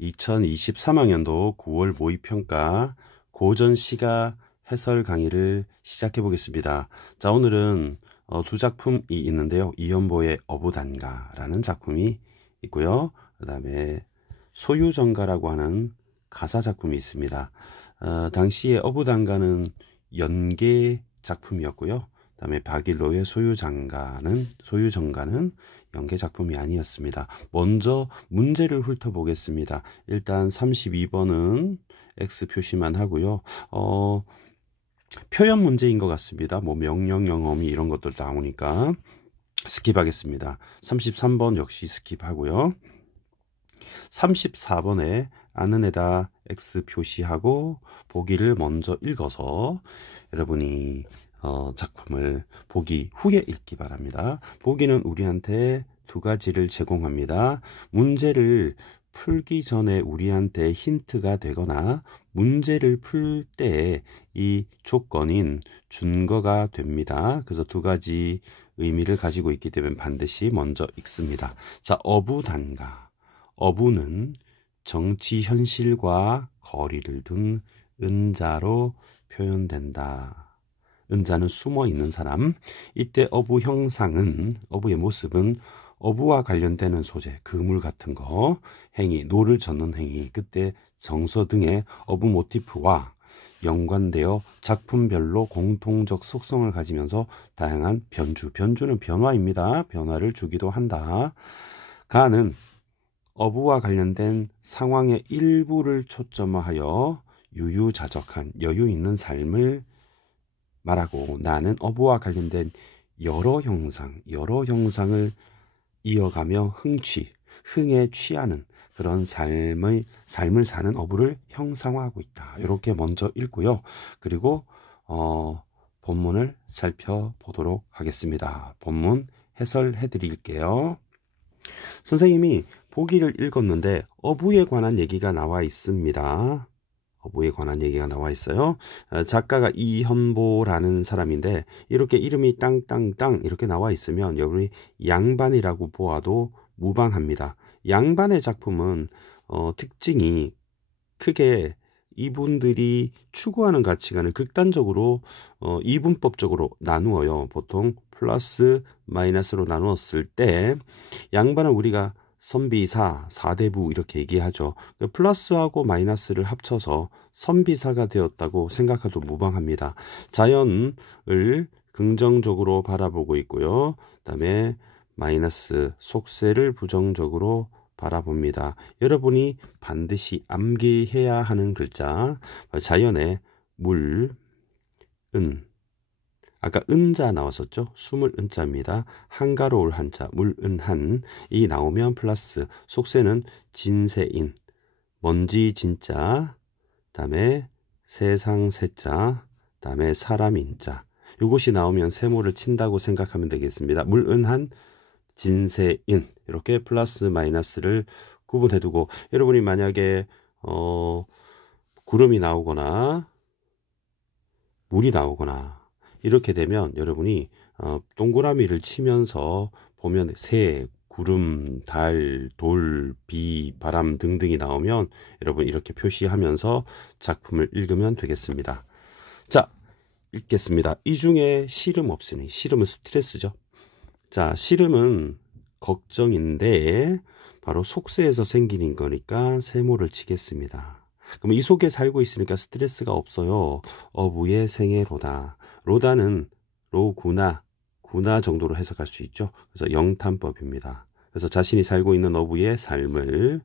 2023학년도 9월 모의평가 고전시가 해설 강의를 시작해 보겠습니다. 자, 오늘은 두 작품이 있는데요. 이연보의 어부단가라는 작품이 있고요. 그 다음에 소유정가라고 하는 가사 작품이 있습니다. 당시에 어부단가는 연계 작품이었고요. 그 다음에 박일로의 소유정가는 연계 작품이 아니었습니다. 먼저 문제를 훑어보겠습니다. 일단 32번은 X 표시만 하고요. 표현 문제인 것 같습니다. 뭐 명령, 영어미 이런 것들 나오니까 스킵하겠습니다. 33번 역시 스킵하고요. 34번에 아는 애다 X 표시하고 보기를 먼저 읽어서 여러분이 작품을 보기 후에 읽기 바랍니다. 보기는 우리한테 두 가지를 제공합니다. 문제를 풀기 전에 우리한테 힌트가 되거나 문제를 풀 때 이 조건인 준거가 됩니다. 그래서 두 가지 의미를 가지고 있기 때문에 반드시 먼저 읽습니다. 자, 어부단가. 어부는 정치 현실과 거리를 둔 은자로 표현된다. 은자는 숨어 있는 사람. 이때 어부 형상은, 어부의 모습은 어부와 관련되는 소재, 그물 같은 거, 행위, 노를 젓는 행위, 그때 정서 등의 어부 모티프와 연관되어 작품별로 공통적 속성을 가지면서 다양한 변주는 변화입니다. 변화를 주기도 한다. 가는 어부와 관련된 상황의 일부를 초점화하여 유유자적한 여유 있는 삶을 말하고, 나는 어부와 관련된 여러 형상을 이어가며 흥에 취하는 그런 삶을 사는 어부를 형상화하고 있다. 이렇게 먼저 읽고요. 그리고 본문을 살펴보도록 하겠습니다. 본문 해설해 드릴게요. 선생님이 보기를 읽었는데 어부에 관한 얘기가 나와 있습니다. 어부에 관한 얘기가 나와 있어요. 작가가 이현보라는 사람인데 이렇게 이름이 땅땅땅 이렇게 나와 있으면 여러분이 양반이라고 보아도 무방합니다. 양반의 작품은 특징이 크게 이분들이 추구하는 가치관을 극단적으로 이분법적으로 나누어요. 보통 플러스 마이너스로 나누었을 때 양반은 우리가 선비사, 사대부 이렇게 얘기하죠. 플러스하고 마이너스를 합쳐서 선비사가 되었다고 생각해도 무방합니다. 자연을 긍정적으로 바라보고 있고요. 그다음에 마이너스, 속세를 부정적으로 바라봅니다. 여러분이 반드시 암기해야 하는 글자, 자연의 물, 은, 아까 은자 나왔었죠? 숨을 은자입니다. 한가로울 한자, 물은한 이 나오면 플러스, 속세는 진세인, 먼지 진자, 다음에 세상 세자, 다음에 사람 인자. 이것이 나오면 세모를 친다고 생각하면 되겠습니다. 물은한, 진세인 이렇게 플러스 마이너스를 구분해두고, 여러분이 만약에 구름이 나오거나 물이 나오거나 이렇게 되면 여러분이 동그라미를 치면서 보면 새, 구름, 달, 돌, 비, 바람 등등이 나오면 여러분 이렇게 표시하면서 작품을 읽으면 되겠습니다. 자, 읽겠습니다. 이 중에 씨름 없으니, 씨름은 스트레스죠. 자, 씨름은 걱정인데 바로 속세에서 생기는 거니까 세모를 치겠습니다. 그럼 이 속에 살고 있으니까 스트레스가 없어요. 어부의 생애로다. 로다는 로구나, 구나 정도로 해석할 수 있죠. 그래서 영탄법입니다. 그래서 자신이 살고 있는 어부의 삶을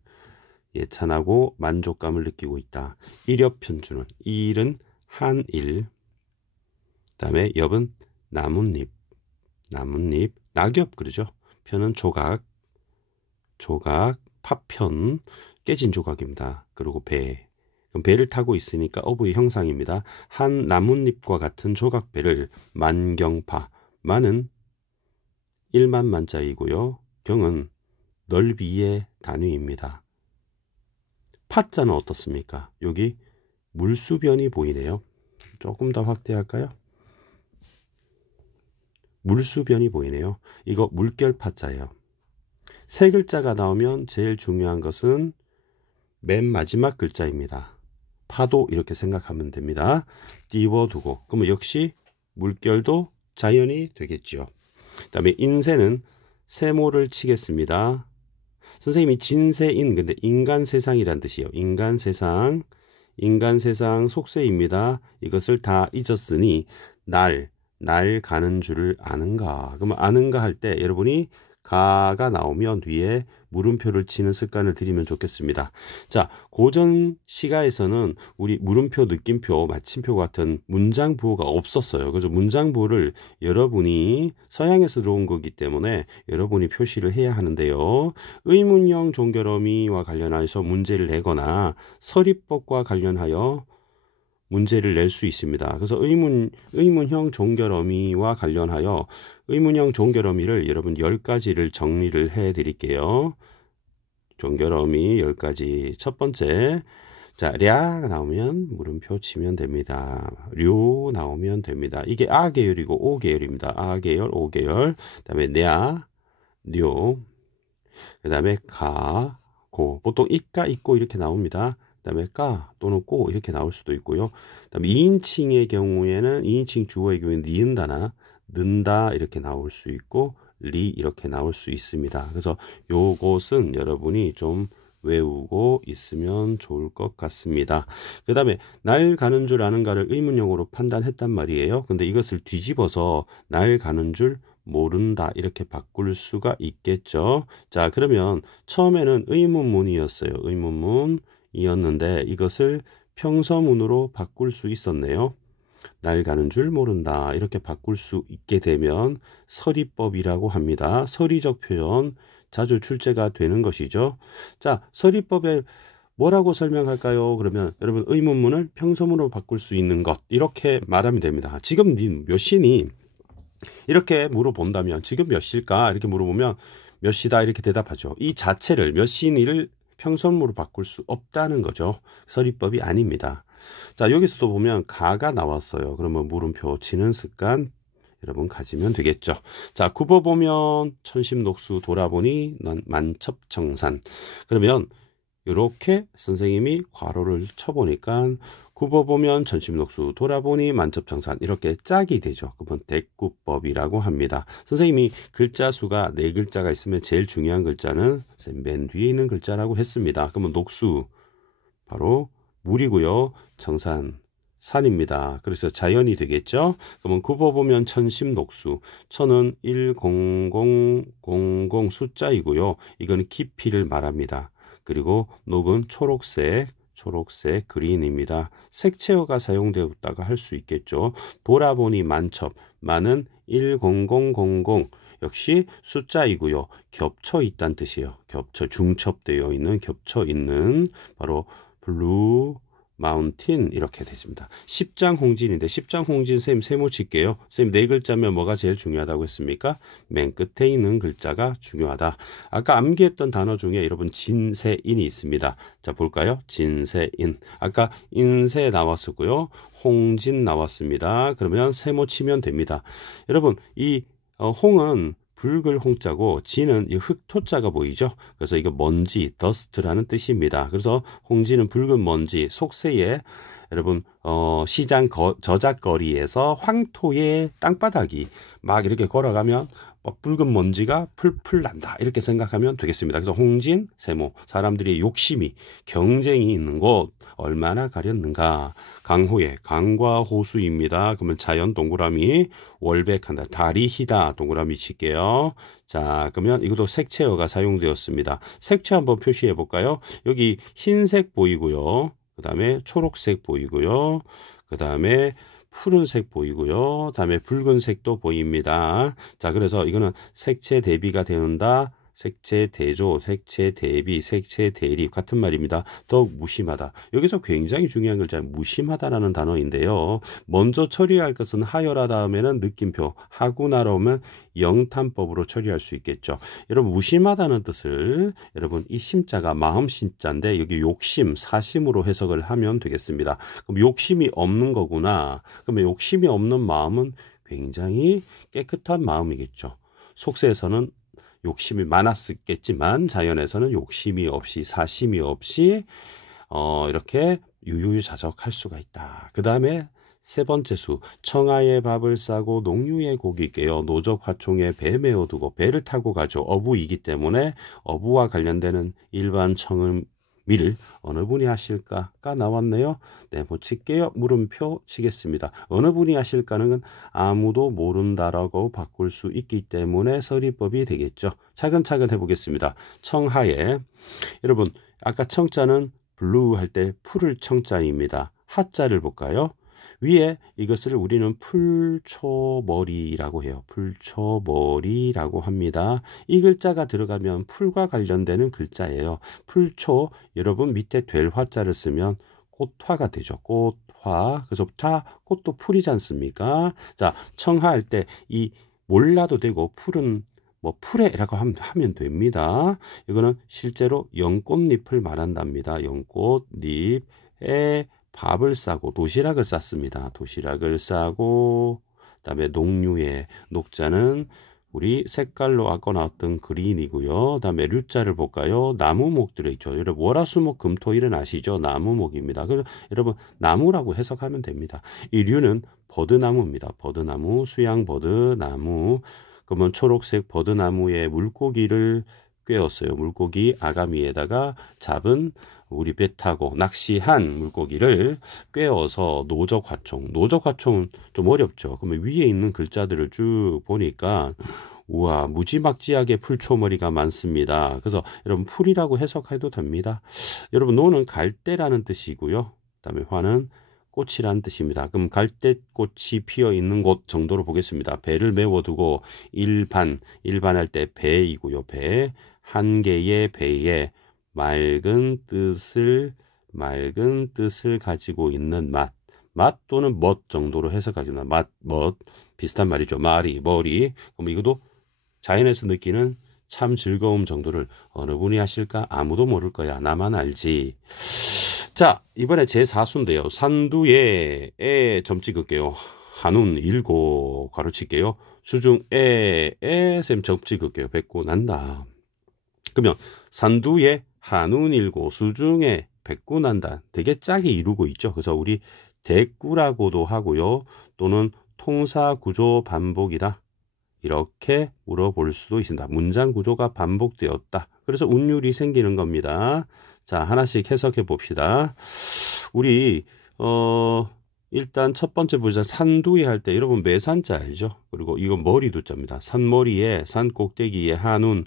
예찬하고 만족감을 느끼고 있다. 일엽편주는, 일은 한일, 그다음에 엽은 나뭇잎, 낙엽 그러죠. 편은 조각, 파편, 깨진 조각입니다. 그리고 배. 그럼 배를 타고 있으니까 어부의 형상입니다. 한 나뭇잎과 같은 조각배를 만경파, 만은 1만 만자이고요. 경은 넓이의 단위입니다. 파자는 어떻습니까? 여기 물수변이 보이네요. 조금 더 확대할까요? 물수변이 보이네요. 이거 물결 파자예요. 세 글자가 나오면 제일 중요한 것은 맨 마지막 글자입니다. 파도 이렇게 생각하면 됩니다. 띄워두고 그러면 역시 물결도 자연이 되겠죠. 그 다음에 인세는 세모를 치겠습니다. 선생님이 진세인 근데 인간세상이란 뜻이에요. 인간세상 속세입니다. 이것을 다 잊었으니 날 가는 줄을 아는가. 그러면 아는가 할 때 여러분이 가가 나오면 뒤에 물음표를 치는 습관을 들이면 좋겠습니다. 자, 고전 시가에서는 우리 물음표, 느낌표, 마침표 같은 문장 부호가 없었어요. 그래서 문장 부호를 여러분이 서양에서 들어온 거기 때문에 여러분이 표시를 해야 하는데요. 의문형 종결어미와 관련해서 문제를 내거나 서리법과 관련하여 문제를 낼 수 있습니다. 그래서 의문형 종결어미와 관련하여 의문형 종결어미를 여러분 10가지를 정리를 해 드릴게요. 종결어미 10가지. 첫 번째, 자, 랴가 나오면 물음표 치면 됩니다. 료 나오면 됩니다. 이게 아 계열이고 오 계열입니다. 아 계열, 오 계열. 그다음에 냐, 뇨. 그다음에 가, 고. 보통 있가, 있고 이렇게 나옵니다. 그다음에 까 또는 꼬 이렇게 나올 수도 있고요. 그다음에 2인칭의 경우에는 2인칭 주어의 경우에는 니은다나 는다 이렇게 나올 수 있고 리 이렇게 나올 수 있습니다. 그래서 요것은 여러분이 좀 외우고 있으면 좋을 것 같습니다. 그 다음에 날 가는 줄 아는가를 의문형으로 판단했단 말이에요. 근데 이것을 뒤집어서 날 가는 줄 모른다 이렇게 바꿀 수가 있겠죠. 자, 그러면 처음에는 의문문이었어요. 의문문이었는데 이것을 평서문으로 바꿀 수 있었네요. 날 가는 줄 모른다 이렇게 바꿀 수 있게 되면 서리법이라고 합니다. 서리적 표현 자주 출제가 되는 것이죠. 자, 서리법에 뭐라고 설명할까요? 그러면 여러분 의문문을 평서문으로 바꿀 수 있는 것 이렇게 말하면 됩니다. 지금 몇 시니? 이렇게 물어본다면 지금 몇 시일까? 이렇게 물어보면 몇 시다 이렇게 대답하죠. 이 자체를 몇 시니를 평서문으로 바꿀 수 없다는 거죠. 서리법이 아닙니다. 자, 여기서도 보면 가가 나왔어요. 그러면 물음표 치는 습관 여러분 가지면 되겠죠. 자, 굽어보면 천심녹수 돌아보니 넌 만첩정산. 그러면 이렇게 선생님이 괄호를 쳐보니까 굽어보면 천심녹수 돌아보니 만첩정산 이렇게 짝이 되죠. 그건 대구법이라고 합니다. 선생님이 글자 수가 4글자가 있으면 제일 중요한 글자는 맨 뒤에 있는 글자라고 했습니다. 그러면 녹수 바로 물이고요. 정산 산입니다. 그래서 자연이 되겠죠. 그러면 굽어보면 천심녹수. 천은 10000 숫자이고요. 이거는 깊이를 말합니다. 그리고 녹은 초록색 그린입니다. 색채어가 사용되었다가 할 수 있겠죠. 돌아보니 만첩. 만은 10000 역시 숫자이고요. 겹쳐 있다는 뜻이에요. 중첩되어 있는 겹쳐 있는 바로 블루 마운틴 이렇게 되십니다. 십장홍진인데 십장홍진 쌤 세모 칠게요. 쌤 4글자면 뭐가 제일 중요하다고 했습니까? 맨 끝에 있는 글자가 중요하다. 아까 암기했던 단어 중에 여러분 진세인이 있습니다. 자, 볼까요? 진세인. 아까 인세 나왔었고요. 홍진 나왔습니다. 그러면 세모 치면 됩니다. 여러분 이 홍은 붉을 홍자고 진은 이 흑토자가 보이죠. 그래서 이거 먼지, 더스트라는 뜻입니다. 그래서 홍진은 붉은 먼지, 속세에 여러분 시장 저작거리에서 황토의 땅바닥이 막 이렇게 걸어가면 붉은 먼지가 풀풀 난다 이렇게 생각하면 되겠습니다. 그래서 홍진, 세모, 사람들이 욕심이 경쟁이 있는 곳 얼마나 가렸는가. 강호의 강과 호수입니다. 그러면 자연 동그라미 월백한다. 달이 희다 동그라미 칠게요. 자, 그러면 이것도 색채어가 사용되었습니다. 색채 한번 표시해 볼까요? 여기 흰색 보이고요. 그 다음에 초록색 보이고요. 그 다음에 푸른색 보이고요. 다음에 붉은색도 보입니다. 자, 그래서 이거는 색채 대비가 되는다. 색채 대조, 색채 대비, 색채 대립 같은 말입니다. 더욱 무심하다. 여기서 굉장히 중요한 글자 무심하다라는 단어인데요. 먼저 처리할 것은 하여라 다음에는 느낌표, 하고 나오면 영탄법으로 처리할 수 있겠죠. 여러분 무심하다는 뜻을 여러분 이 심자가 마음 심자인데 여기 욕심, 사심으로 해석을 하면 되겠습니다. 그럼 욕심이 없는 거구나. 그러면 욕심이 없는 마음은 굉장히 깨끗한 마음이겠죠. 속세에서는 욕심이 많았겠지만 자연에서는 욕심이 없이 사심이 없이 이렇게 유유자적할 수가 있다. 그 다음에 세 번째 수, 청하에 밥을 싸고 농류에 고기 깨어 노적 화총에 배 메어두고 배를 타고 가죠. 어부이기 때문에 어부와 관련되는 일반 청음미를 어느 분이 하실까가 나왔네요. 네, 뭐 칠게요. 물음표 치겠습니다. 어느 분이 하실까는 아무도 모른다라고 바꿀 수 있기 때문에 서리법이 되겠죠. 차근차근 해보겠습니다. 청하에, 여러분 아까 청자는 블루 할 때 풀을 청자입니다. 하자를 볼까요? 위에 이것을 우리는 풀초머리라고 해요. 풀초머리라고 합니다. 이 글자가 들어가면 풀과 관련되는 글자예요. 풀초, 여러분 밑에 될 화자를 쓰면 꽃화가 되죠. 꽃화. 그래서 꽃도 풀이지 않습니까? 자, 청하할 때 이 몰라도 되고 풀은 뭐 풀에라고 하면 됩니다. 이거는 실제로 연꽃잎을 말한답니다. 연꽃잎에 밥을 싸고 도시락을 쌌습니다. 도시락을 싸고 그다음에 녹류에, 녹자는 우리 색깔로 아까 나왔던 그린이고요. 그다음에 류자를 볼까요? 나무목 들어있죠. 여러분 월화수목 금토일은 아시죠? 나무목입니다. 그래서 여러분 나무라고 해석하면 됩니다. 이 류는 버드나무입니다. 버드나무, 수양 버드나무. 그러면 초록색 버드나무에 물고기를 꿰었어요. 물고기 아가미에다가 잡은 우리 배 타고 낚시한 물고기를 꿰어서 노적화총. 노적화총은 좀 어렵죠. 그러면 위에 있는 글자들을 쭉 보니까 우와, 무지막지하게 풀초머리가 많습니다. 그래서 여러분 풀이라고 해석해도 됩니다. 여러분 노는 갈대라는 뜻이고요. 그다음에 화는 꽃이란 뜻입니다. 그럼 갈대꽃이 피어 있는 곳 정도로 보겠습니다. 배를 메워두고 일반할 때 배이고요. 배, 한 개의 배에 맑은 뜻을 가지고 있는 맛 또는 멋 정도로 해석하지만 멋 비슷한 말이죠. 머리. 그럼 이것도 자연에서 느끼는 참 즐거움 정도를 어느 분이 하실까? 아무도 모를 거야. 나만 알지. 자, 이번에 제4수인데요. 산두에 점 찍을게요. 한운 일고 가로칠게요. 수중에 쌤 점 찍을게요. 뱉고 난다. 그러면 산두에 한운 일고 수중에 뱉고 난다. 되게 짜게 이루고 있죠. 그래서 우리 대꾸라고도 하고요. 또는 통사구조 반복이다. 이렇게 물어볼 수도 있습니다. 문장 구조가 반복되었다. 그래서 운율이 생기는 겁니다. 자, 하나씩 해석해 봅시다. 우리 일단 첫 번째 보자. 산두에 할 때 여러분 매산자 알죠? 그리고 이건 머리두자입니다. 산머리에 산 꼭대기에 한운.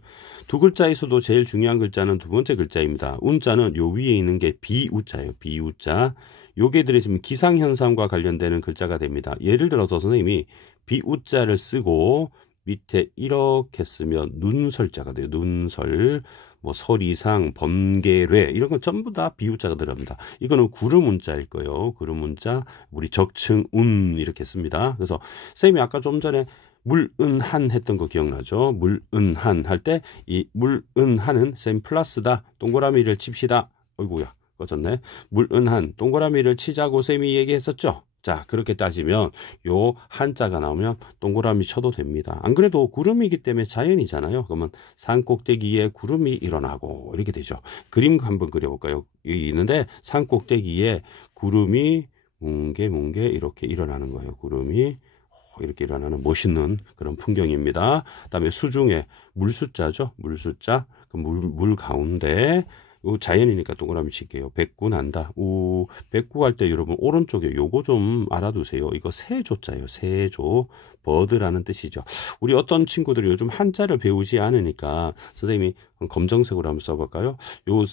두 글자에서도 제일 중요한 글자는 두 번째 글자입니다. 운자는 요 위에 있는 게 비우자예요. 비우자. 요게 들어있으면 기상현상과 관련되는 글자가 됩니다. 예를 들어서 선생님이 비우자를 쓰고 밑에 이렇게 쓰면 눈설자가 돼요. 눈설. 뭐 설이상, 번개뢰 이런 건 전부 다 비우자가 들어갑니다. 이거는 구름운자일 거예요. 구름운자, 우리 적층운 이렇게 씁니다. 그래서 쌤이 아까 좀 전에 물은한 했던 거 기억나죠? 물은한 할 때 이 물은한은 쌤 플러스다. 동그라미를 칩시다. 어이구야 꺼졌네. 물은한 동그라미를 치자고 쌤이 얘기했었죠? 자, 그렇게 따지면 요 한자가 나오면 동그라미 쳐도 됩니다. 안 그래도 구름이기 때문에 자연이잖아요. 그러면 산 꼭대기에 구름이 일어나고 이렇게 되죠. 그림 한번 그려볼까요? 여기 있는데 산 꼭대기에 구름이 뭉게 이렇게 일어나는 거예요. 구름이 이렇게 일어나는 멋있는 그런 풍경입니다. 그다음에 수중에 물숫자죠. 물숫자. 그 물 가운데 요 자연이니까 동그라미 칠게요. 뱉고 난다. 뱉고 할 때 여러분 오른쪽에 요거 좀 알아두세요. 이거 세조자예요. 세조. 버드라는 뜻이죠. 우리 어떤 친구들이 요즘 한자를 배우지 않으니까 선생님이 검정색으로 한번 써볼까요?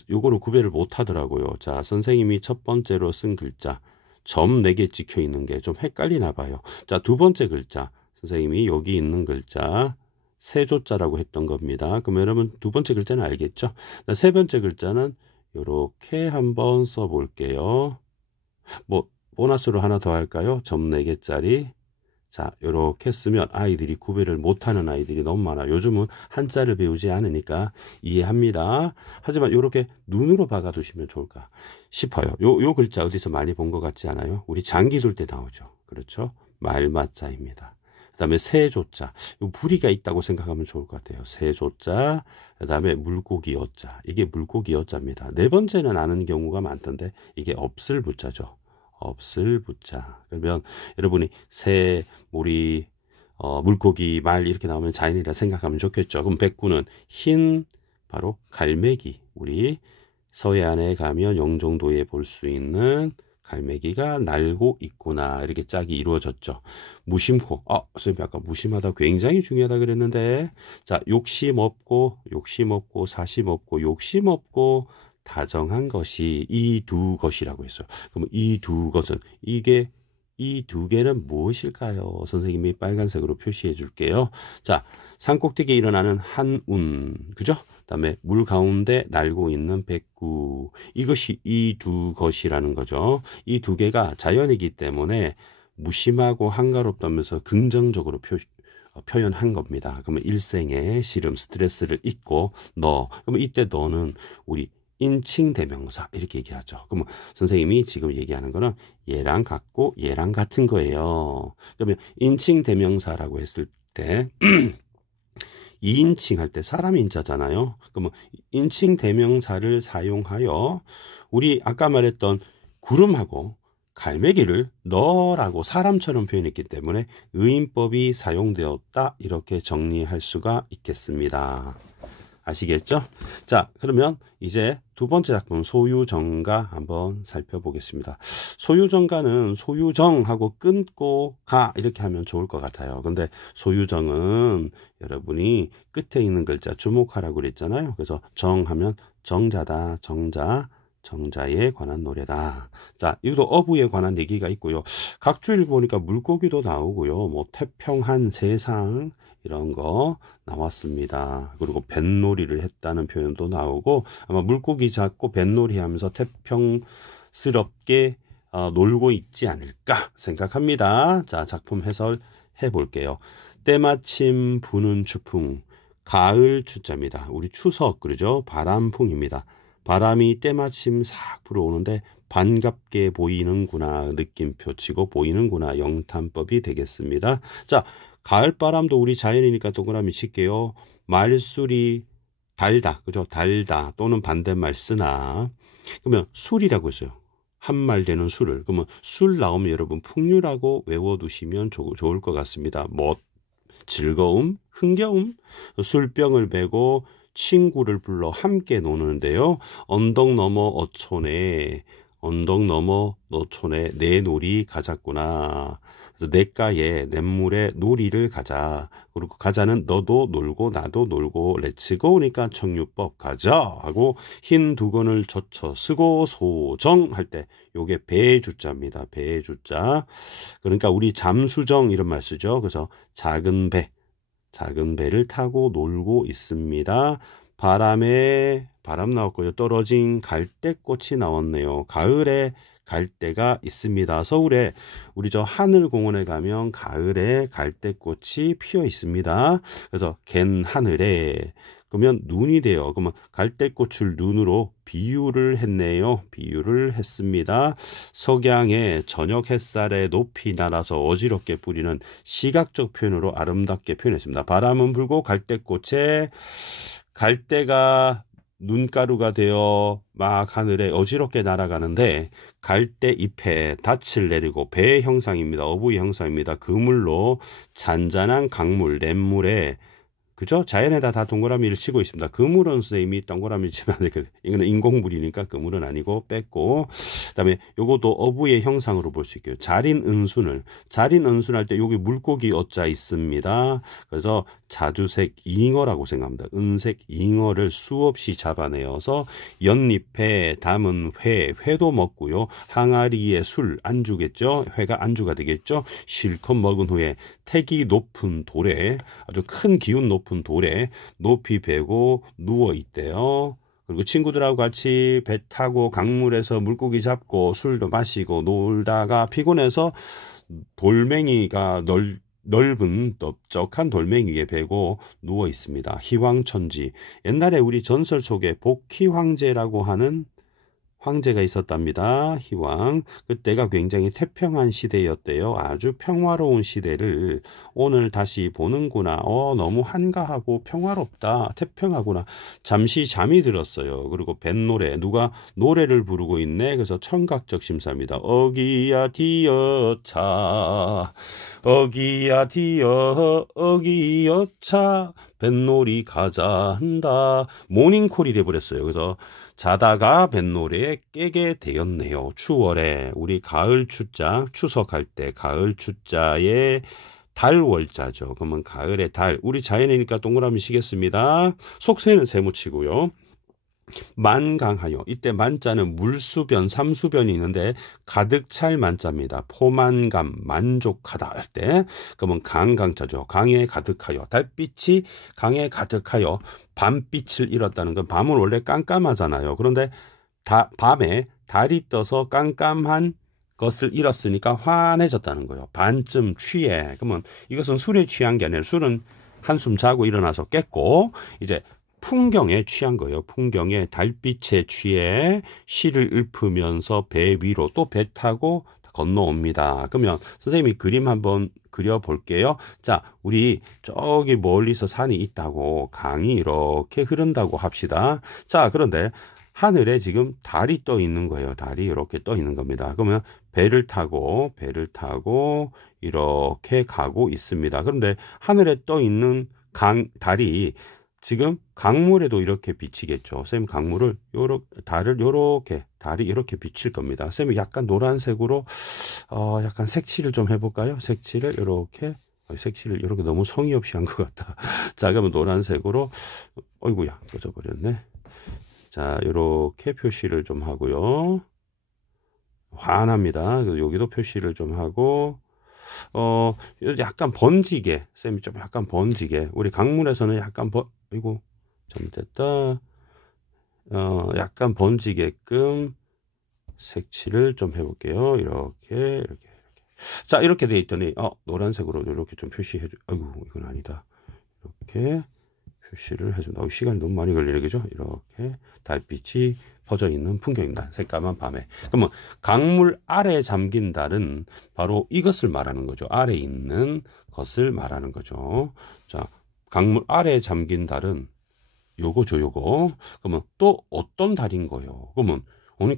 요거를 구별을 못 하더라고요. 자, 선생님이 첫 번째로 쓴 글자 점 4개 찍혀 있는 게 좀 헷갈리나 봐요. 자, 두 번째 글자 선생님이 여기 있는 글자 세조자라고 했던 겁니다. 그러면 여러분 두 번째 글자는 알겠죠? 세 번째 글자는 이렇게 한번 써볼게요. 뭐 보너스로 하나 더 할까요? 점 4개짜리. 자, 이렇게 쓰면 아이들이 구별을 못하는 아이들이 너무 많아요. 요즘은 한자를 배우지 않으니까 이해합니다. 하지만 이렇게 눈으로 박아두시면 좋을까 싶어요. 요 글자 어디서 많이 본 것 같지 않아요? 우리 장기 둘 때 나오죠. 그렇죠? 말맞자입니다. 그다음에 세조자. 이 부리가 있다고 생각하면 좋을 것 같아요. 세조자. 그다음에 물고기 여자. 이게 물고기 여자입니다. 네 번째는 아는 경우가 많던데 이게 없을 부자죠. 없을 부자. 그러면 여러분이 새, 모리, 물고기, 말 이렇게 나오면 자연이라 생각하면 좋겠죠. 그럼 백구는 흰 바로 갈매기. 우리 서해안에 가면 영종도에 볼 수 있는 갈매기가 날고 있구나. 이렇게 짝이 이루어졌죠. 무심코. 선생님 아까 무심하다 굉장히 중요하다 그랬는데 자, 욕심 없고 사심 없고 욕심 없고 다정한 것이 이 두 것이라고 했어요. 그럼 이 두 것은 이 두 개는 무엇일까요? 선생님이 빨간색으로 표시해 줄게요. 자, 산꼭대기에 일어나는 한운, 그죠? 그다음에 물 가운데 날고 있는 백구. 이것이 이 두 것이라는 거죠. 이 두 개가 자연이기 때문에 무심하고 한가롭다면서 긍정적으로 표현한 겁니다. 그러면 일생의 시름, 스트레스를 잊고 그러면 이때 너는 우리 인칭 대명사 이렇게 얘기하죠. 그러면 선생님이 지금 얘기하는 거는 얘랑 같고 얘랑 같은 거예요. 그러면 인칭 대명사라고 했을 때 2인칭 할 때 사람 인자잖아요. 그러면 인칭 대명사를 사용하여 우리 아까 말했던 구름하고 갈매기를 너라고 사람처럼 표현했기 때문에 의인법이 사용되었다 이렇게 정리할 수가 있겠습니다. 아시겠죠? 자, 그러면 이제 두 번째 작품 소유정가 한번 살펴보겠습니다. 소유정가는 소유정하고 끊고 가 이렇게 하면 좋을 것 같아요. 근데 소유정은 여러분이 끝에 있는 글자 주목하라고 그랬잖아요. 그래서 정하면 정자다, 정자에 관한 노래다. 자, 이것도 어부에 관한 얘기가 있고요. 각주일 보니까 물고기도 나오고요. 뭐 태평한 세상 이런 거 나왔습니다. 그리고 뱃놀이를 했다는 표현도 나오고 아마 물고기 잡고 뱃놀이 하면서 태평스럽게 놀고 있지 않을까 생각합니다. 자, 작품 해설 해볼게요. 때마침 부는 추풍, 가을 추자입니다. 우리 추석 그러죠? 바람풍입니다. 바람이 때마침 싹 불어오는데 반갑게 보이는구나 느낌표 치고 보이는구나 영탄법이 되겠습니다. 자, 가을바람도 우리 자연이니까 동그라미 칠게요. 말술이 달다. 그죠? 달다. 또는 반대말 쓰나. 그러면 술이라고 했어요. 한 말 되는 술을. 그러면 술 나오면 여러분 풍류라고 외워두시면 좋을 것 같습니다. 뭐 즐거움, 흥겨움, 술병을 메고 친구를 불러 함께 노는데요. 언덕 넘어 너촌에 내 놀이 가자꾸나. 그래서 냇가에 냇물에 놀이를 가자. 그리고 가자는 너도 놀고 나도 놀고 렛츠고니까 청유법 가자 하고 흰 두건을 젖혀 쓰고 소정 할 때 요게 배주자입니다. 배주자. 그러니까 우리 잠수정 이런 말 쓰죠. 그래서 작은 배를 타고 놀고 있습니다. 바람 나왔고요. 떨어진 갈대꽃이 나왔네요. 가을에 갈대가 있습니다. 서울에 우리 저 하늘공원에 가면 가을에 갈대꽃이 피어 있습니다. 그래서 갠 하늘에 그러면 눈이 돼요. 그러면 갈대꽃을 눈으로 비유를 했네요. 비유를 했습니다. 석양에 저녁 햇살에 높이 날아서 어지럽게 뿌리는 시각적 표현으로 아름답게 표현했습니다. 바람은 불고 갈대꽃에 갈대가 눈가루가 되어 막 하늘에 어지럽게 날아가는데 갈대 잎에 닻을 내리고 배의 형상입니다. 어부의 형상입니다. 그물로 잔잔한 강물, 냇물에 그죠? 자연에다 다 동그라미를 치고 있습니다. 그물은 선생님이 동그라미 치면 안 돼. 이거는 인공물이니까 그물은 아니고 뺐고. 그다음에 요것도 어부의 형상으로 볼 수 있고요. 자린 은순 할 때 여기 물고기 어자 있습니다. 그래서 자주색 잉어라고 생각합니다. 은색 잉어를 수없이 잡아내어서 연잎에 담은 회도 먹고요. 항아리에 술 안주겠죠. 회가 안주가 되겠죠. 실컷 먹은 후에 태기 높은 돌에 아주 큰 기운 높은 돌에 높이 베고 누워 있대요. 그리고 친구들하고 같이 배 타고 강물에서 물고기 잡고 술도 마시고 놀다가 피곤해서 돌멩이가 넓은 넓적한 돌멩이 위에 베고 누워 있습니다. 희왕천지. 옛날에 우리 전설 속에 복희 황제라고 하는 황제가 있었답니다. 희왕. 그때가 굉장히 태평한 시대였대요. 아주 평화로운 시대를 오늘 다시 보는구나. 너무 한가하고 평화롭다. 태평하구나. 잠시 잠이 들었어요. 그리고 뱃노래. 누가 노래를 부르고 있네. 그래서 청각적 심사입니다. 어기야 디어차. 어기야 디어 어기여차. 뱃놀이 가자 한다. 모닝콜이 돼버렸어요. 그래서 자다가 뱃노래에 깨게 되었네요. 추월에 우리 가을 추자 추석할 때 가을 추자에 달월자죠. 그러면 가을의 달 우리 자연이니까 동그라미 치겠습니다. 속세는 세모치고요. 만강하여 이때 만자는 물수변 삼수변이 있는데 가득 찰 만자입니다. 포만감 만족하다 할 때 그러면 강강자죠. 강에 가득하여 달빛이 강에 가득하여 밤빛을 잃었다는 건 밤은 원래 깜깜하잖아요. 그런데 밤에 달이 떠서 깜깜한 것을 잃었으니까 환해졌다는 거예요. 반쯤 취해. 그러면 이것은 술에 취한 게 아니라 술은 한숨 자고 일어나서 깼고 이제 풍경에 취한 거예요. 풍경에 달빛에 취해 시를 읊으면서 배 위로 또 배 타고 건너옵니다. 그러면 선생님이 그림 한번 그려볼게요. 자, 우리 저기 멀리서 산이 있다고 강이 이렇게 흐른다고 합시다. 자, 그런데 하늘에 지금 달이 떠 있는 거예요. 달이 이렇게 떠 있는 겁니다. 그러면 배를 타고 이렇게 가고 있습니다. 그런데 하늘에 떠 있는 달이 지금 강물에도 이렇게 비치겠죠. 선생님 강물을 달이 이렇게 비칠 겁니다. 선생님이 약간 노란색으로 약간 색칠을 좀 해볼까요? 색칠을 이렇게 너무 성의 없이 한 것 같다. 자, 그러면 노란색으로 어이구야 꺼져버렸네. 자, 이렇게 표시를 좀 하고요. 환합니다. 여기도 표시를 좀 하고 약간 번지게 쌤이 좀 약간 번지게 우리 강물에서는 약간 이거 잘못됐다. 약간 번지게끔 색칠을 좀 해볼게요. 이렇게. 자, 이렇게 돼 있더니 노란색으로 이렇게 좀 표시해줘. 아이고, 이건 아니다. 이렇게 표시를 해준다. 시간이 너무 많이 걸리네, 그죠? 이렇게 달빛이 퍼져 있는 풍경입니다. 새까만 밤에. 그러면 강물 아래에 잠긴 달은 바로 이것을 말하는 거죠. 아래에 있는 것을 말하는 거죠. 자, 강물 아래에 잠긴 달은 요거죠, 요거. 그러면 또 어떤 달인 거예요? 그러면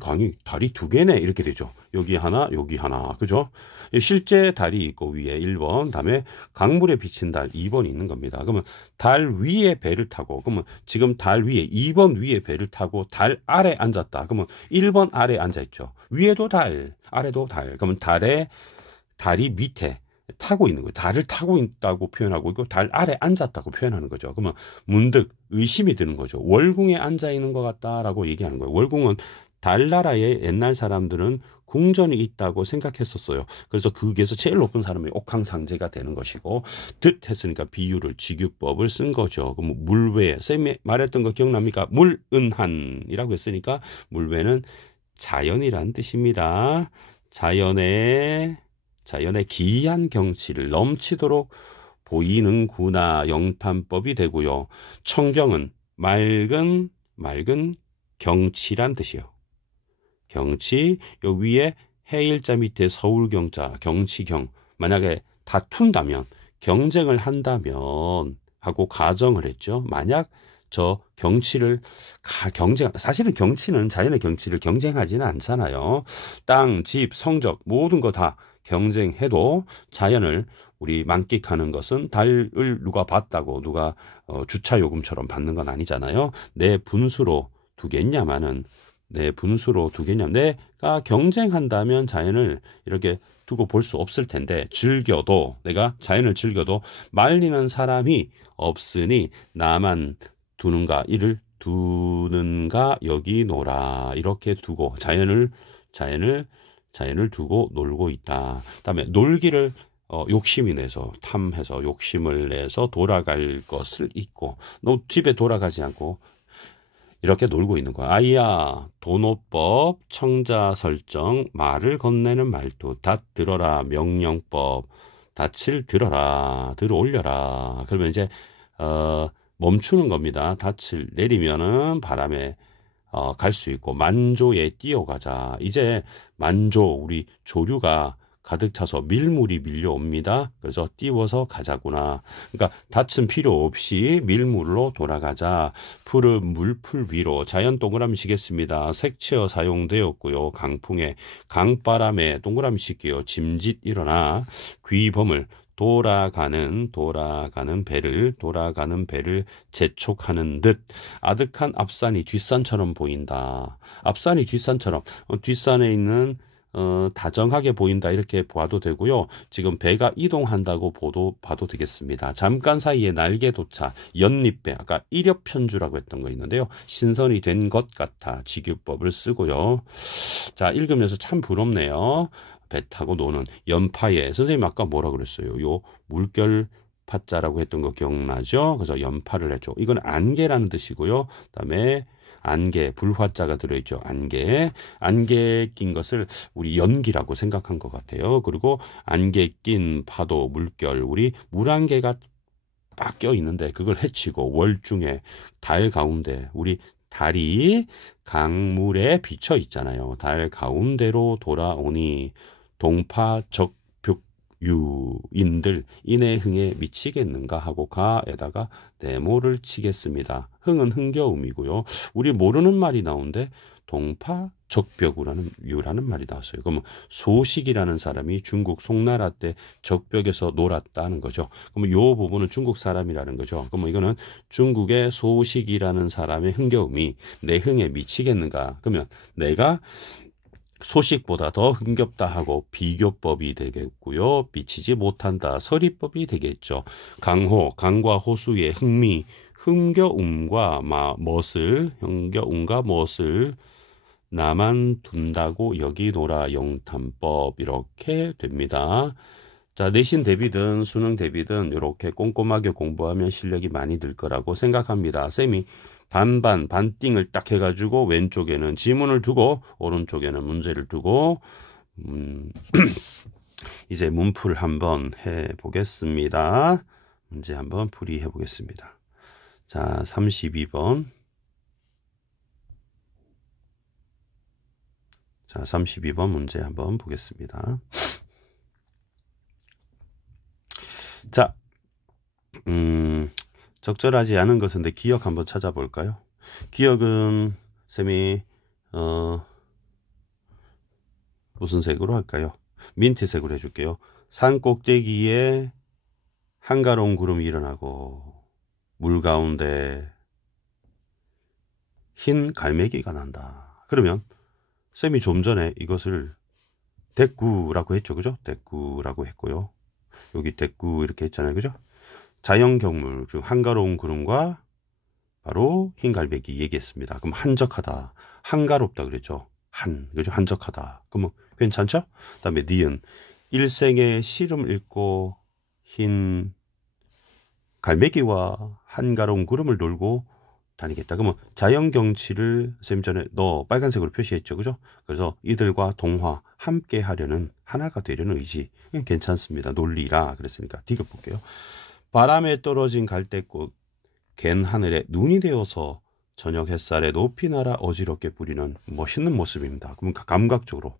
아니 달이 두 개네 이렇게 되죠. 여기 하나 여기 하나, 그죠? 실제 달이 있고 위에 1번, 다음에 강물에 비친 달 2번이 있는 겁니다. 그러면 달 위에 배를 타고, 그러면 지금 달 위에 2번 위에 배를 타고 달 아래 앉았다. 그러면 1번 아래 앉아 있죠. 위에도 달, 아래도 달. 그러면 달이 밑에 타고 있는 거예요. 달을 타고 있다고 표현하고 있고 달 아래 앉았다고 표현하는 거죠. 그러면 문득 의심이 드는 거죠. 월궁에 앉아 있는 것 같다라고 얘기하는 거예요. 월궁은 달나라의 옛날 사람들은 궁전이 있다고 생각했었어요. 그래서 거기에서 제일 높은 사람이 옥황상제가 되는 것이고, 듯 했으니까 비유를 직유법을 쓴 거죠. 그럼 물외, 쌤이 말했던 거 기억납니까? 물은한이라고 했으니까 물외는 자연이란 뜻입니다. 자연의 기이한 경치를 넘치도록 보이는구나 영탄법이 되고요. 청경은 맑은 경치란 뜻이요. 경치, 요 위에 해일자 밑에 서울경자, 경치경. 만약에 다툰다면, 경쟁을 한다면 하고 가정을 했죠. 만약 저 경치를 사실은 경치는 자연의 경치를 경쟁하지는 않잖아요. 땅, 집, 성적 모든 거 다 경쟁해도 자연을 우리 만끽하는 것은 달을 누가 봤다고 누가 주차 요금처럼 받는 건 아니잖아요. 내 분수로 두겠냐마는 내가 경쟁한다면 자연을 이렇게 두고 볼 수 없을 텐데, 내가 자연을 즐겨도 말리는 사람이 없으니 나만 이를 두는가 여기 놀아. 이렇게 두고 자연을 두고 놀고 있다. 그다음에 놀기를 욕심이 내서 탐해서 욕심을 내서 돌아갈 것을 잊고 너 집에 돌아가지 않고 이렇게 놀고 있는 거야. 아이야, 도노법, 청자 설정, 말을 건네는 말투, 닷 들어라, 명령법, 닻을 들어라, 들어올려라. 그러면 이제 멈추는 겁니다. 닻을 내리면은 바람에 갈 수 있고 만조에 뛰어가자. 이제 만조 우리 조류가 가득 차서 밀물이 밀려옵니다. 그래서 띄워서 가자구나. 그러니까 닻은 필요 없이 밀물로 돌아가자. 풀은 물풀 위로 자연 동그라미 치겠습니다. 색채어 사용되었고요. 강풍에 강바람에 동그라미 칠게요. 짐짓 일어나 귀범을 돌아가는 배를 재촉하는 듯 아득한 앞산이 뒷산처럼 보인다. 앞산이 뒷산처럼 뒷산에 있는 다정하게 보인다 이렇게 봐도 되고요. 지금 배가 이동한다고 봐도 되겠습니다. 잠깐 사이에 날개 도차, 연립배, 아까 일엽편주라고 했던 거 있는데요. 신선이 된 것 같아 직유법을 쓰고요. 자, 읽으면서 참 부럽네요. 배 타고 노는 연파에 선생님 아까 뭐라 그랬어요? 요 물결 파자라고 했던 거 기억나죠? 그래서 연파를 했죠. 이건 안개라는 뜻이고요. 그다음에 안개, 불화자가 들어있죠. 안개 낀 것을 우리 연기라고 생각한 것 같아요. 그리고 안개 낀 파도, 물결, 우리 물안개가 빡 껴있는데 그걸 헤치고 월중에 달 가운데 우리 달이 강물에 비쳐 있잖아요. 달 가운데로 돌아오니 동파적벽유인들 이내 흥에 미치겠는가 하고 가에다가 네모를 치겠습니다. 흥은 흥겨움이고요. 우리 모르는 말이 나오는데 동파적벽유라는 말이 나왔어요. 그러면 소식이라는 사람이 중국 송나라 때 적벽에서 놀았다는 거죠. 그러면 요 부분은 중국 사람이라는 거죠. 그러면 이거는 중국의 소식이라는 사람의 흥겨움이 내 흥에 미치겠는가? 그러면 내가 소식보다 더 흥겹다 하고 비교법이 되겠고요. 미치지 못한다. 서리법이 되겠죠. 강과 호수의 흥겨움과 멋을 나만 둔다고 여기노라 영탄법 이렇게 됩니다. 자, 내신 대비든 수능 대비든 이렇게 꼼꼼하게 공부하면 실력이 많이 늘 거라고 생각합니다. 쌤이 반띵을 딱 해가지고 왼쪽에는 지문을 두고 오른쪽에는 문제를 두고 이제 문풀 한번 해보겠습니다. 문제 한번 풀이해 보겠습니다. 자, 32번. 자, 32번 문제 한번 보겠습니다. 자, 적절하지 않은 것인데 기억 한번 찾아볼까요? 기억은 쌤이 무슨 색으로 할까요? 민트색으로 해줄게요. 산 꼭대기에 한가로운 구름이 일어나고 물 가운데 흰 갈매기가 난다. 그러면 쌤이 좀 전에 이것을 대꾸라고 했죠. 그죠? 대꾸라고 했고요. 여기 대꾸 이렇게 했잖아요. 그죠? 자연경물, 즉 한가로운 구름과 바로 흰 갈매기 얘기했습니다. 그럼 한적하다, 한가롭다 그랬죠. 그죠? 한적하다. 그러면 괜찮죠? 그 다음에 니은, 일생의 시름 읽고 흰 갈매기와 한가로운 구름을 돌고 다니겠다. 그러면 자연경치를 쌤 전에 빨간색으로 표시했죠. 그죠? 그래서 이들과 동화, 함께 하려는, 하나가 되려는 의지. 괜찮습니다. 논리라 그랬으니까 디귿 볼게요. 바람에 떨어진 갈대꽃, 갠 하늘에 눈이 되어서 저녁 햇살에 높이 날아 어지럽게 부리는 멋있는 모습입니다. 그럼 감각적으로,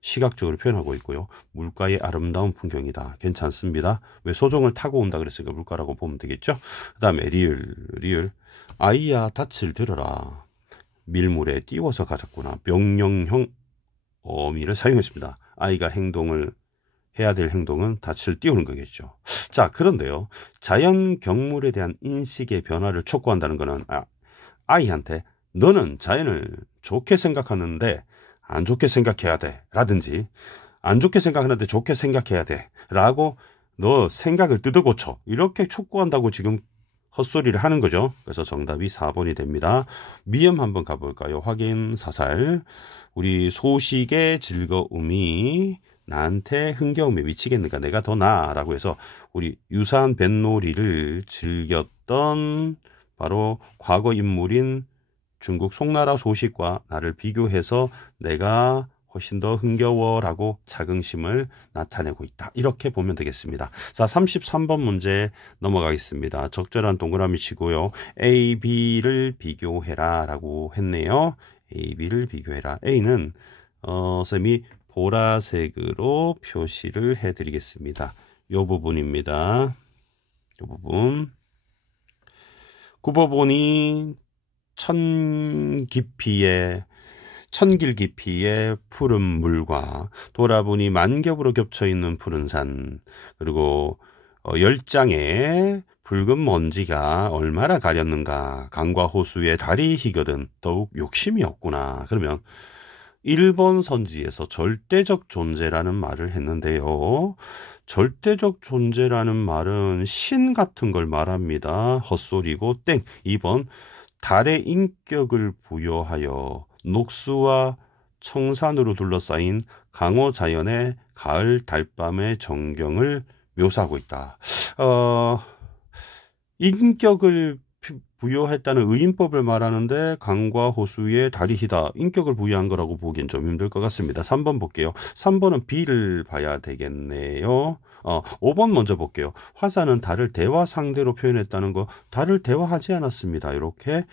시각적으로 표현하고 있고요. 물가의 아름다운 풍경이다. 괜찮습니다. 왜 소정을 타고 온다 그랬으니까 물가라고 보면 되겠죠. 그 다음에 리을. 아이야 닻을 들어라. 밀물에 띄워서 가자꾸나. 명령형 어미를 사용했습니다. 아이가 해야 될 행동은 닻을 띄우는 거겠죠. 자, 그런데요. 자연 경물에 대한 인식의 변화를 촉구한다는 것은 아이한테 너는 자연을 좋게 생각하는데 안 좋게 생각해야 돼. 라든지 안 좋게 생각하는데 좋게 생각해야 돼. 라고 너 생각을 뜯어고쳐. 이렇게 촉구한다고 지금 헛소리를 하는 거죠. 그래서 정답이 4번이 됩니다. 미음 한번 가볼까요? 확인 사살. 우리 소식의 즐거움이 나한테 흥겨움에 미치겠는가? 내가 더 나아라고 해서 우리 유사한 뱃놀이를 즐겼던 바로 과거 인물인 중국 송나라 소식과 나를 비교해서 내가 훨씬 더 흥겨워라고 자긍심을 나타내고 있다. 이렇게 보면 되겠습니다. 자, 33번 문제 넘어가겠습니다. 적절한 동그라미 치고요. A, B를 비교해라 라고 했네요. A, B를 비교해라. A는 쌤이 보라색으로 표시를 해드리겠습니다. 요 부분입니다. 요 부분. 굽어보니 천길 깊이의 푸른 물과 돌아보니 만겹으로 겹쳐있는 푸른 산, 그리고 열장에 붉은 먼지가 얼마나 가렸는가. 강과 호수에 달이 희거든 더욱 욕심이 없구나. 그러면 1번 선지에서 절대적 존재라는 말을 했는데요. 절대적 존재라는 말은 신 같은 걸 말합니다. 헛소리고 땡. 2번 달의 인격을 부여하여 녹수와 청산으로 둘러싸인 강호 자연의 가을 달밤의 정경을 묘사하고 있다. 인격을 부여했다는 의인법을 말하는데 강과 호수에 달이 희다. 인격을 부여한 거라고 보기엔 좀 힘들 것 같습니다. 3번 볼게요. 3번은 B를 봐야 되겠네요. 5번 먼저 볼게요. 화자는 달을 대화 상대로 표현했다는 거, 달을 대화하지 않았습니다. 이렇게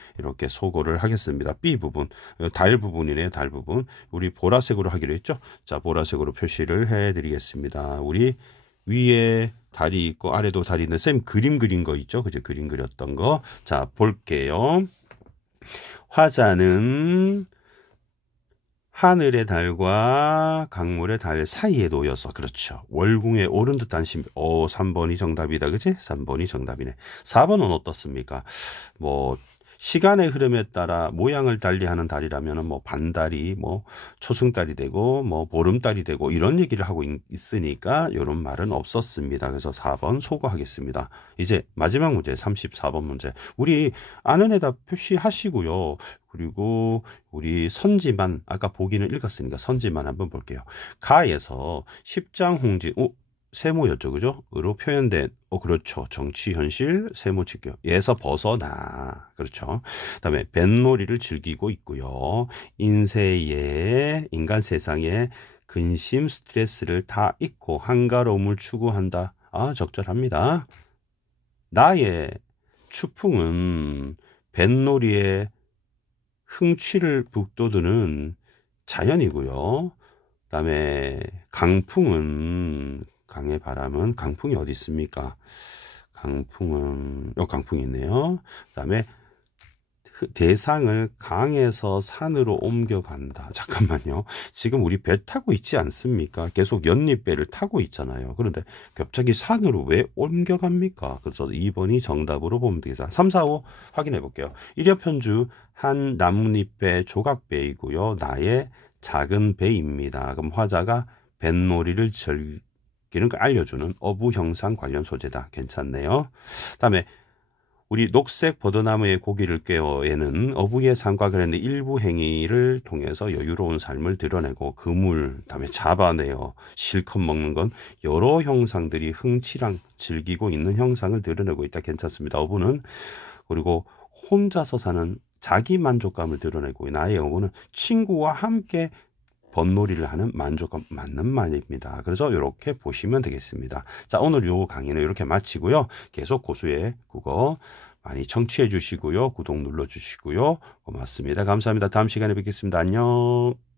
소거를 하겠습니다. B 부분, 달 부분이네요. 달 부분. 우리 보라색으로 하기로 했죠. 자, 보라색으로 표시를 해드리겠습니다. 우리 위에 달이 있고 아래도 달이 있는 쌤 그림 그린 거 있죠. 그죠? 그림 그렸던 거. 자, 볼게요. 화자는 하늘의 달과 강물의 달 사이에 놓여서, 그렇죠. 월궁에 오른 듯한 3번이 정답이다. 그치? 3번이 정답이네. 4번은 어떻습니까? 시간의 흐름에 따라 모양을 달리하는 달이라면 반달이 초승달이 되고 보름달이 되고 이런 얘기를 하고 있으니까 이런 말은 없었습니다. 그래서 4번 소거하겠습니다. 이제 마지막 문제 34번 문제. 우리 아는 에다 표시하시고요. 그리고 우리 선지만 아까 보기는 읽었으니까 선지만 한번 볼게요. 가에서 십장홍진 세모였죠, 그죠? 으로 표현된, 그렇죠. 정치, 현실, 세모 직격. 에서 벗어나. 그렇죠. 그 다음에 뱃놀이를 즐기고 있고요. 인간 세상에 근심, 스트레스를 다 잊고 한가로움을 추구한다. 적절합니다. 나의 추풍은 뱃놀이에 흥취를 북돋우는 자연이고요. 그 다음에 강풍은, 강의 바람은, 강풍이 어디 있습니까? 강풍은, 강풍이 있네요. 그 다음에 대상을 강에서 산으로 옮겨간다. 잠깐만요. 지금 우리 배 타고 있지 않습니까? 계속 연잎배를 타고 있잖아요. 그런데 갑자기 산으로 왜 옮겨갑니까? 그래서 2번이 정답으로 보면 되겠습니다. 3, 4, 5 확인해 볼게요. 일엽현주 한 나뭇잎배 조각배이고요. 나의 작은 배입니다. 그럼 화자가 뱃놀이를 즐기는 걸 알려주는 어부 형상 관련 소재다. 괜찮네요. 다음에 우리 녹색 버드나무의 고기를 꿰어에는 어부의 삶과 관련된 일부 행위를 통해서 여유로운 삶을 드러내고 그물, 다음에 잡아내어 실컷 먹는 건 여러 형상들이 흥치랑 즐기고 있는 형상을 드러내고 있다. 괜찮습니다. 어부는 그리고 혼자서 사는 자기 만족감을 드러내고 나의 어부는 친구와 함께 뱃놀이를 하는 만족감 맞는 말입니다. 그래서 이렇게 보시면 되겠습니다. 자, 오늘 요 강의는 이렇게 마치고요. 계속 고수의 국어 많이 청취해 주시고요. 구독 눌러 주시고요. 고맙습니다. 감사합니다. 다음 시간에 뵙겠습니다. 안녕.